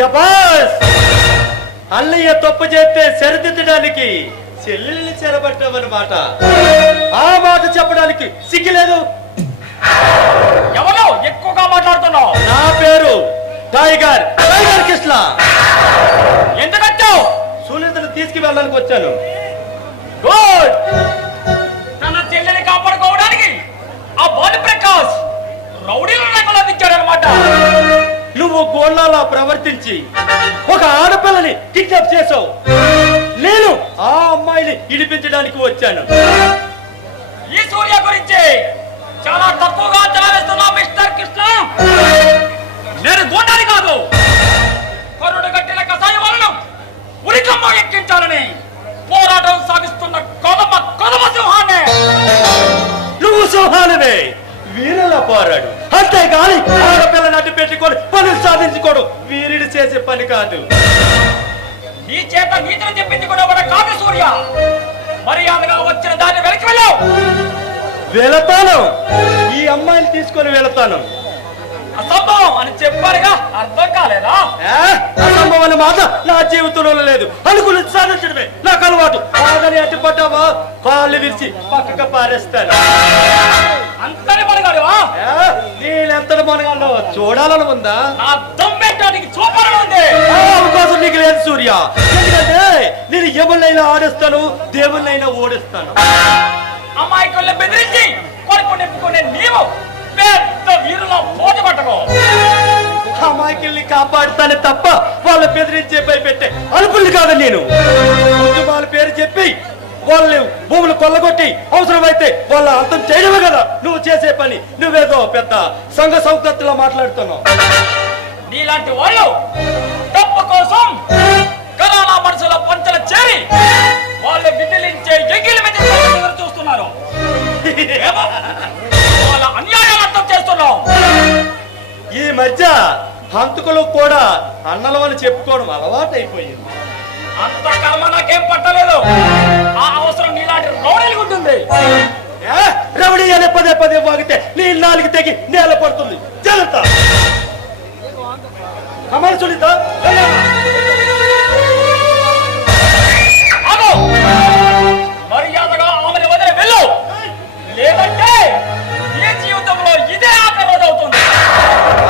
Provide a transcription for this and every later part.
శబాష్! అన్నయ్య తప్పు చేస్తే సరిదిద్దడానికి చెల్లెల్ని చెరబట్టామన్నమాట. ఆ మాట చెప్పడానికి సిగ్గులేదు. ఎవరో ఎక్కువగా మాట్లాడుతున్నావు? నా పేరు టైగర్ కృష్ణ. ఎందుకు వచ్చావు? సునీతను తీసుకువెళ్ళడానికి వచ్చాను. గుడ్. తన చెల్లెని కాపాడుకోవడానికి ఆ భానుప్రకాష్ రౌడీలను రంగంలోకి నువ్వు గోళ్ళలా ప్రవర్తించి ఒక ఆడపిల్లని కిడ్నాప్ చేసావు. నేను ఆ అమ్మాయిని ఇడిపించడానికి వచ్చాను. ఈ సూర్య గురించి చాలా తక్కువగా అంచనా వేస్తున్నావు మిస్టర్ కృష్ణ. నేను గోండాని కాదు, కరుడు గట్టిన కసాయి వాళ్ళను ఉరికమ్మ ఎక్కించాలని పోరాటం సాగిస్తున్న కొదమ సింహాన్ని. నువ్వు సింహానివే, వీరుల పోరాడు. అంతేగాని ఆడపిల్లని అడ్డు పెట్టుకొని పనులు సాధించుకోవడం వీరుడు చేసే పని కాదు. నీ చేత నీతిని చెప్పించుకునే కాదు సూర్య. మర్యాదగా వచ్చిన దాన్ని వెనక్కి వెళ్ళావు. వెళతాను, ఈ అమ్మాయిని తీసుకొని వెళతాను. అసంభవం అని చెప్పారుగా, అర్థం కాలేదా? అసంభవం మాట నా జీవితంలో లేదు. అనుకుని సాధించడమే నాకు అలవాటు. కాదని అడ్డుపడ్డావా కాళ్ళు విరిచి పక్కగా పారేస్తాను. అంతని మనగాడువా? నేనెంతటి మనగాడో చూడాలని ఉందా? నా దమ్మెట్టడానికి చూపాలని ఉంది. అవకాశం నీకు లేదు సూర్య. ఎందుకంటే నేను ఎవరినైనా ఆడిస్తాను, దేవుళ్ళైనా ఓడిస్తాను. అమాయకుల్ని బెదిరించి కొడుకు నింపుకునే నీవు పెద్ద వీరుల పోటీ పట్టకు. అమాయకుల్ని కాపాడుతానే తప్ప వాళ్ళ బెదిరించే భయపెట్టే అలుపుల్ని కాదు నేను. వాళ్ళ పేరు చెప్పి వాళ్ళు భూములు కొల్లగొట్టి అవసరమైతే వాళ్ళ అంతం చేయడమే కదా నువ్వు చేసే పని. నువ్వేదో పెద్ద సంఘ సౌకర్యంలో మాట్లాడుతున్నావు. నీలాంటి వాళ్ళు డబ్బు కోసం కరోనా మనుషుల పంచల చేరి వాళ్ళు విదిలించే ఎగిలి మీద చూస్తున్నారు. వాళ్ళ అన్యాయాలు అర్థం చేస్తున్నాం. ఈ మధ్య హంతకులు కూడా అన్నలం అని చెప్పుకోవడం అలవాటైపోయింది. అంత కర్మ నాకేం పట్టలేదు. ఆ అవసరం నీలాంటి రౌడీలకు ఉంటుంది. రౌడీ అనే పదే పదే వాగితే నీ నాలుగు తెగి నేల పడుతుంది. జరుగుతా అమలు సునీత, మర్యాదగా ఆమెను వదిలి వెళ్ళు, లేదంటే ఈ జీవితంలో ఇదే ఆఖరి రోజు అవుతుంది.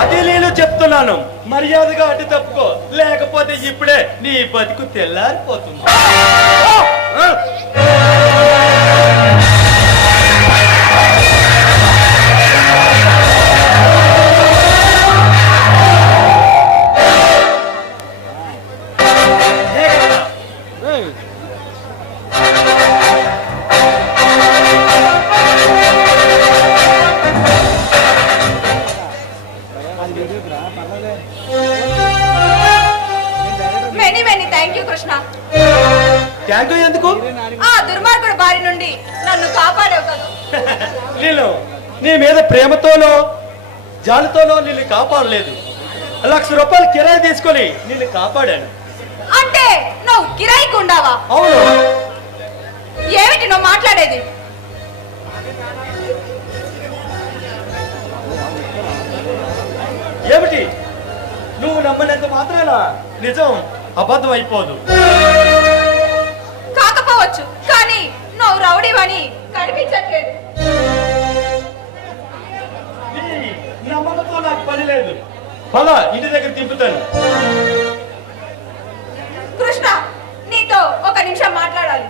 అది నేను చెప్తున్నాను. మర్యాదగా అడ్డు తప్పుకో, లేకపోతే ఇప్పుడే నీ బతుకు తెల్లారిపోతుంది. Thank you. ఎందుకు? ఆ దుర్మార్గుడి బారి నుండి నన్ను కాపాడావు కదా. నేను నీ మీద ప్రేమతోనో జాలితోనో నిన్ను కాపాడలేదు. 1,00,000 రూపాయలు కిరాయి తీసుకొని నిన్ను కాపాడాను. అంటే నువ్వు కిరాయికి ఉండావా? అవును. ఏమిటి నువ్వు మాట్లాడేది? ఏమిటి? నువ్వు నమ్మనంత మాత్రాన నిజం అబద్ధం అయిపోదు. కాకపోవచ్చు, కానీ నువ్వు రౌడీవని కనిపించట్లేదు. నమ్మకంతో నాకు పని లేదు. పలా ఇంటి దగ్గర దింపుతాను. కృష్ణ, నీతో ఒక నిమిషం మాట్లాడాలి.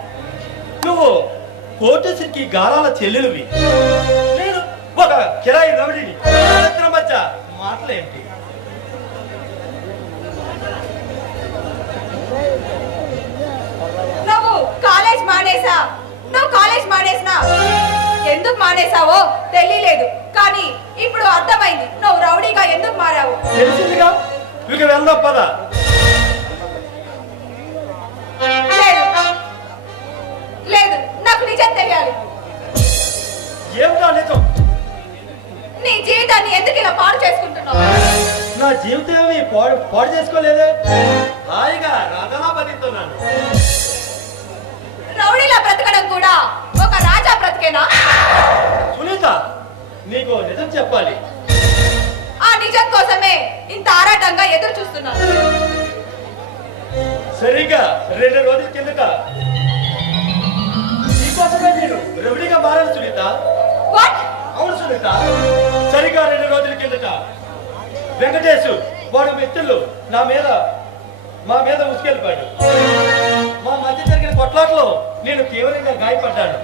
నువ్వు కోటేశ్వరికి గారాల చెల్లెలువి, నేను ఒక కిరాయి రౌడీని. మధ్య మాటలేంటి? నువ్వు కాలేజ్ మానేసినా ఎందుకు మానేసావో తెలియలేదు, కానీ ఇప్పుడు అర్థమైంది నువ్వు రౌడీగా ఎందుకు మారావు. తెలిసిందిగా, ఇక వెళ్దాం పద. లేదు లేదు, నాకు నిజం తెలియాలి. ఏమిటా నిజం? నీ జీవితాన్ని ఎందుకు ఇలా పాడు చేసుకుంటున్నావు? నా జీవితం ఏమి పాడు చేసుకోలేదే. హాయిగా రాధనా బతుకుతున్నాను. రౌడీలా బ్రతకడం కూడా ఒక రాజా బ్రతికేనా? సునీత, నీకు నిజం చెప్పాలి. ఆ నిజం కోసమే ఇంత ఆరాటంగా ఎదురు చూస్తున్నాను. సరిగా 2 రోజుల కిందట నీకోసమే నేను రౌడీగా మారాను సునీత. అవును సునీత, సరిగా 2 రోజుల కిందట వెంకటేశు వాడు మిత్రులు మా మీద ఉసుకెళ్ళిపోయాడు. మా మధ్య జరిగిన కొట్లాట్లో నేను తీవ్రంగా గాయపడ్డాను.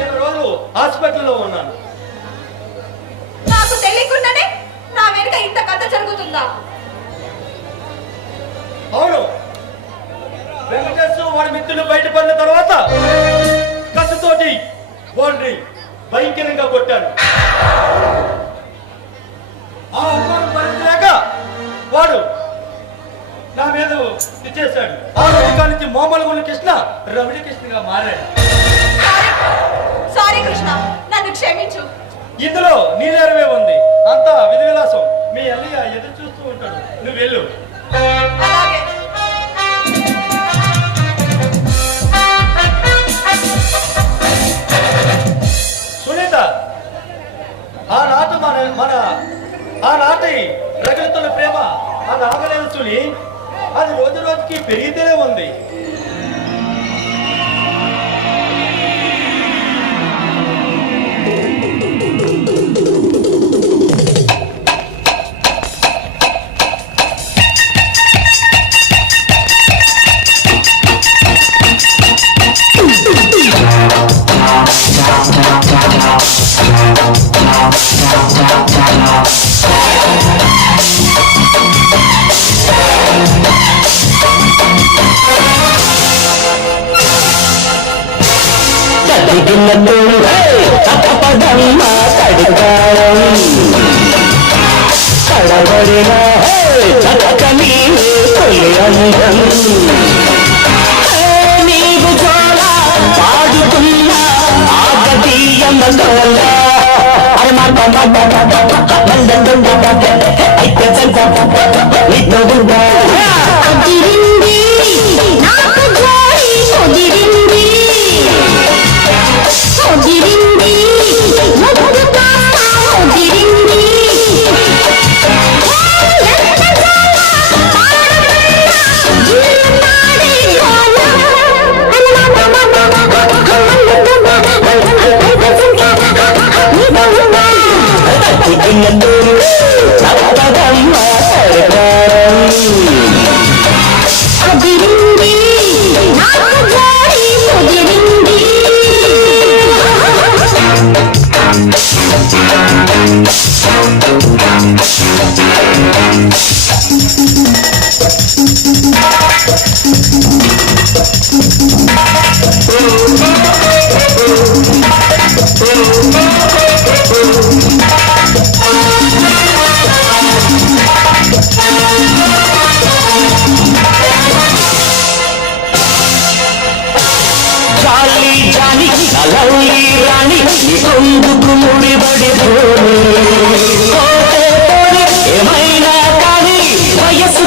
2 రోజులు హాస్పిటల్లో ఉన్నాను. నాకు తెలియకుండానే నా వెనుక ఇంత కథ జరుగుతుందా? అవును, వెంకటేశ్వర వాడి మిత్రులు బయటపడిన తర్వాత కత్తితోటి వాడిని భయంకరంగా కొట్టాను. ఆ అవమానం భరించలేక వాడు నా మీద ఇచ్చేశాడు. ఆ రోజు నుంచి మోమలగొండ కృష్ణ రమణి కృష్ణగా మారాడు. సారీ కృష్ణ, నన్ను క్షమించు. ఇందులో నీ నేరమే ఉంది. అంతా విధి విలాసం. మీ అన్నయ్య ఎదురు చూస్తూ ఉంటాడు, నువ్వు వెళ్ళు. అలాగే. సునీత, ఆనాటి రగులుతున్న ప్రేమ అది ఆగలేదు సుని. అది రోజు రోజుకి పెరిగితేనే ఉంది. నీవు జోల పాడుతున్న ఏమైనా కానీ వయస్సు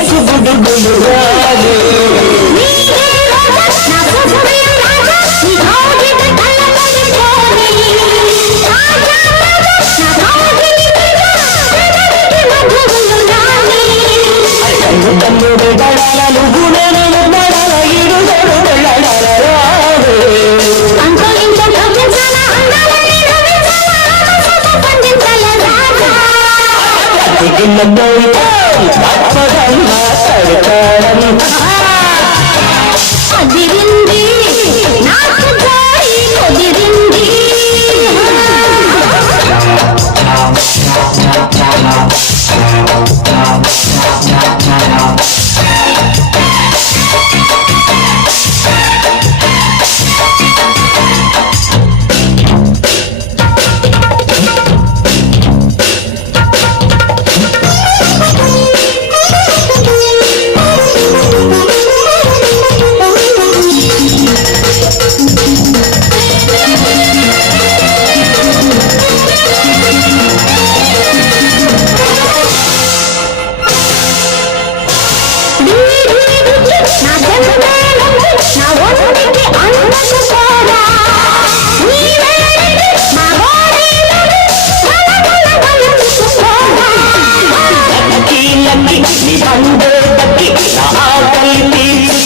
నీ బండే తగ్గి నా ఆకలి తీర్చు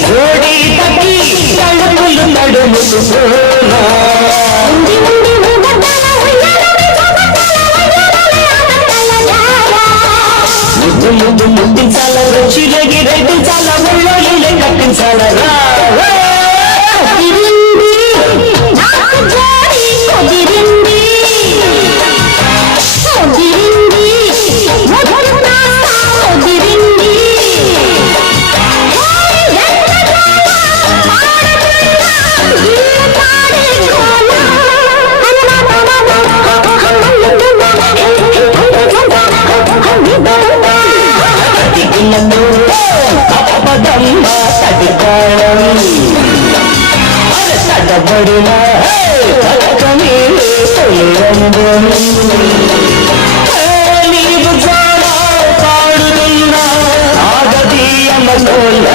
జోడి తగ్గి తడుపులు నడుముకోనా ముద్దు ముద్దించాల రుచిలోకి రైతించాల ముళ్ళో ఇల్లే కట్టించాల రా తడబడిన నీవు చాలా పాడుతున్న ఆగదీయమోల